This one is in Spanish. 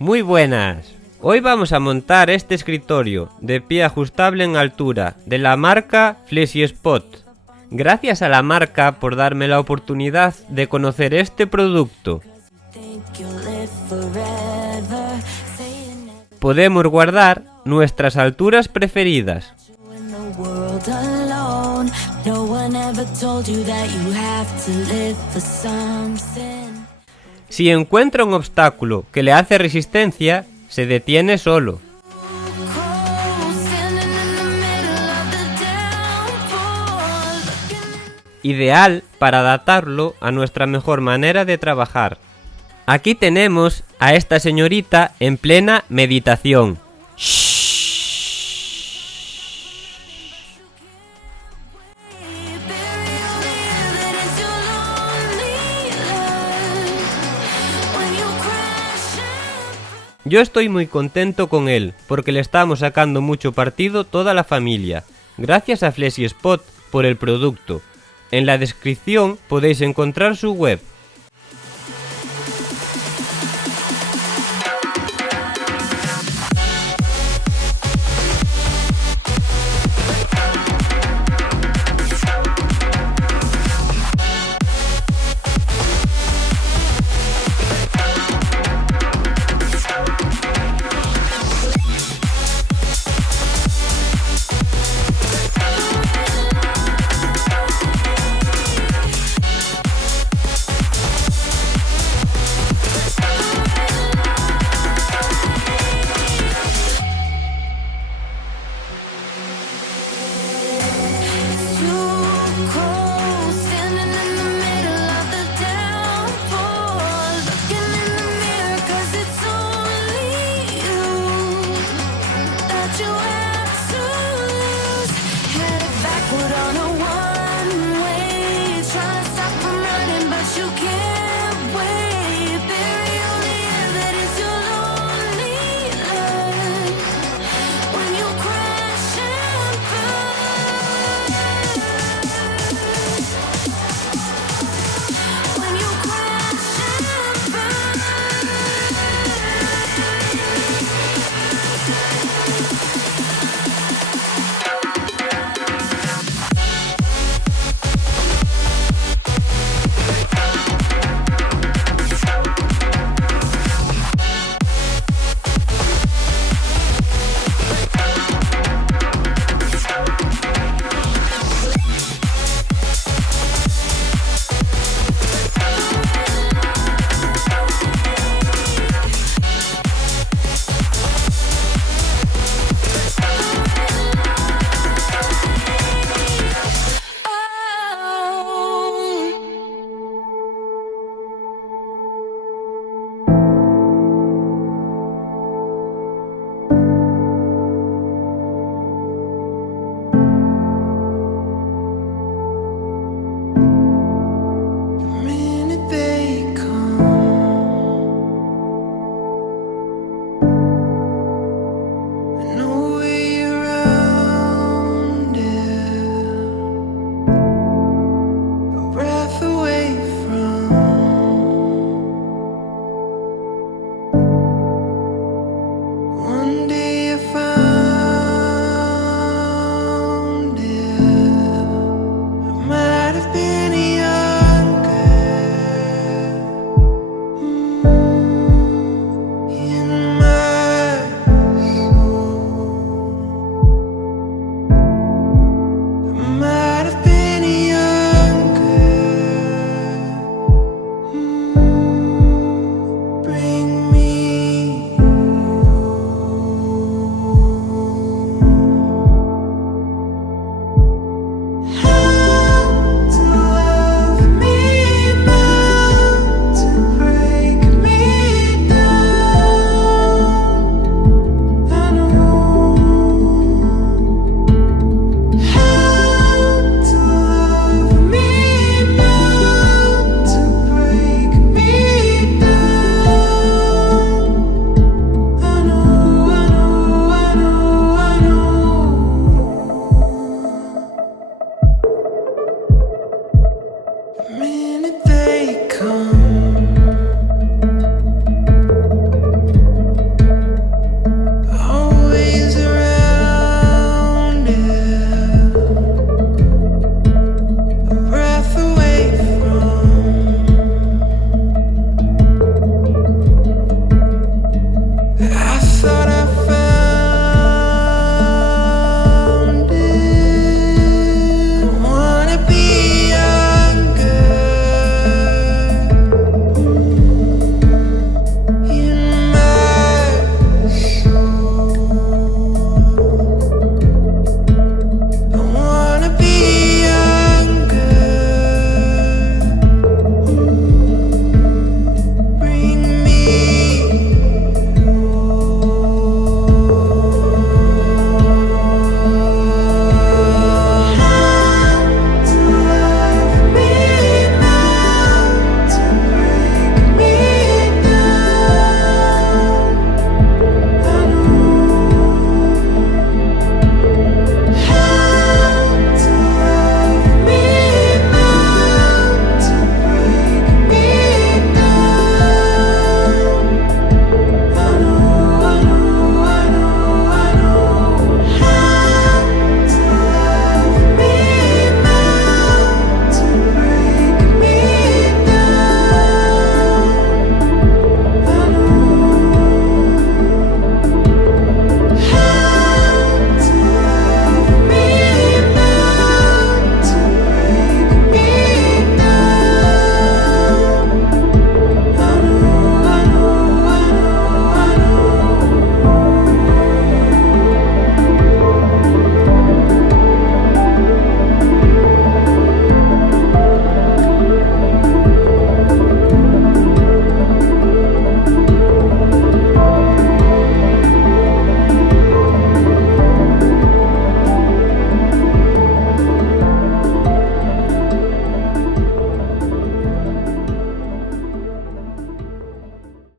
Muy buenas. Hoy vamos a montar este escritorio de pie ajustable en altura de la marca FlexiSpot. Gracias a la marca por darme la oportunidad de conocer este producto. Podemos guardar nuestras alturas preferidas. Si encuentra un obstáculo que le hace resistencia, se detiene solo. Ideal para adaptarlo a nuestra mejor manera de trabajar. Aquí tenemos a esta señorita en plena meditación. Yo estoy muy contento con él, porque le estamos sacando mucho partido toda la familia. Gracias a FlexiSpot por el producto. En la descripción podéis encontrar su web.